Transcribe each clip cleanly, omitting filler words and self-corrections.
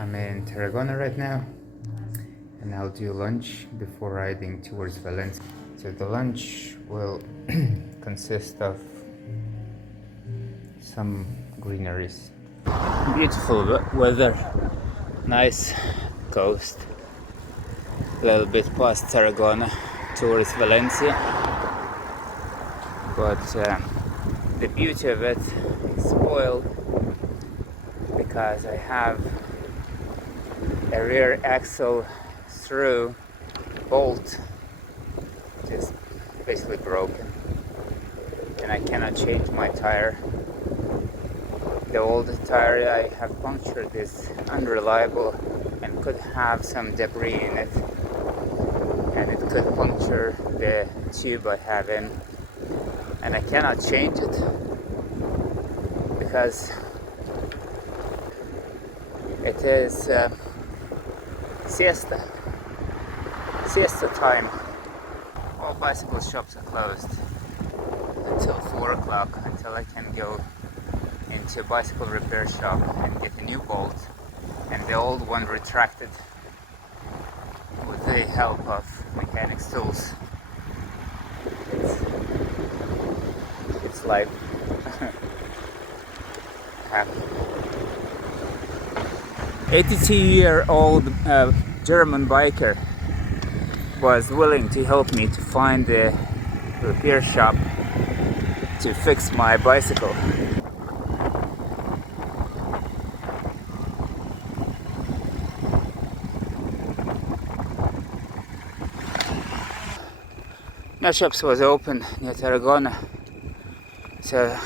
I'm in Tarragona right now, and I'll do lunch before riding towards Valencia. So the lunch will consist of some greeneries. Beautiful weather, nice coast, a little bit past Tarragona towards Valencia, but the beauty of it is spoiled because I have a rear axle through bolt just basically broken, and I cannot change my tire. The old tire I have punctured is unreliable and could have some debris in it, and it could puncture the tube I have in, and I cannot change it because it is siesta time. All bicycle shops are closed until 4 o'clock, until I can go into a bicycle repair shop and get a new bolt and the old one retracted with the help of mechanics tools. It's life. Happy. 82-year-old German biker was willing to help me to find the repair shop to fix my bicycle. No shops was open near Tarragona, so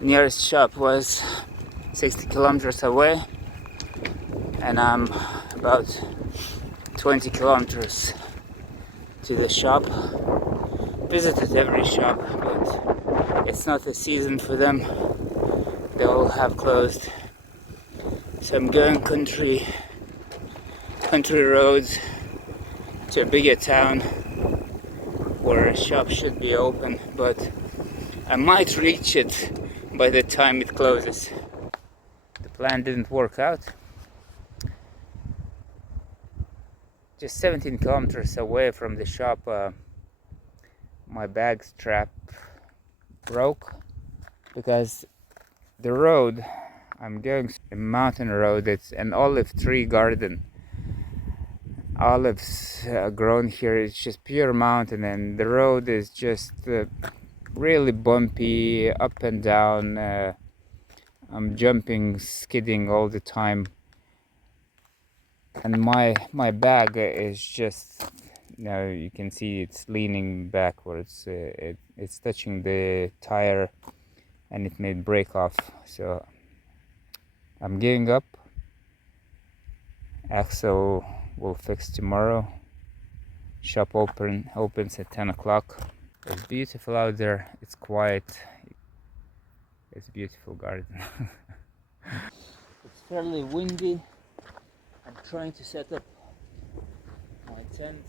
nearest shop was 60 kilometers away, and I'm about 20 kilometers to the shop. Visited every shop, but it's not the season for them. They all have closed. So I'm going country roads to a bigger town where a shop should be open, but I might reach it by the time it closes. The plan didn't work out. Just 17 kilometers away from the shop, my bag strap broke because the road I'm going, a mountain road, it's an olive tree garden. Olives grown here, it's just pure mountain, and the road is just really bumpy, up and down. I'm jumping, skidding all the time, and my bag is just, you can see it's leaning backwards. It's touching the tire, and it may break off. So I'm giving up. Axle will fix tomorrow. Shop opens at 10 o'clock. It's beautiful out there. It's quiet. It's a beautiful garden. It's fairly windy. I'm trying to set up my tent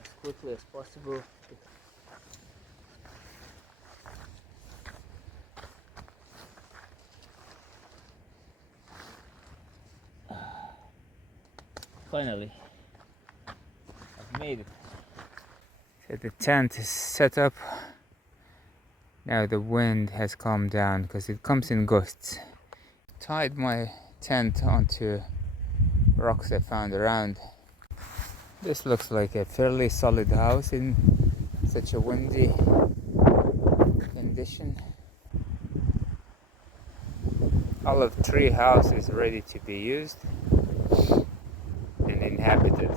as quickly as possible. Finally, I've made it. So the tent is set up. Now the wind has calmed down because it comes in gusts. Tied my tent onto rocks I found around. This looks like a fairly solid house in such a windy condition. Olive tree house is ready to be used and inhabited.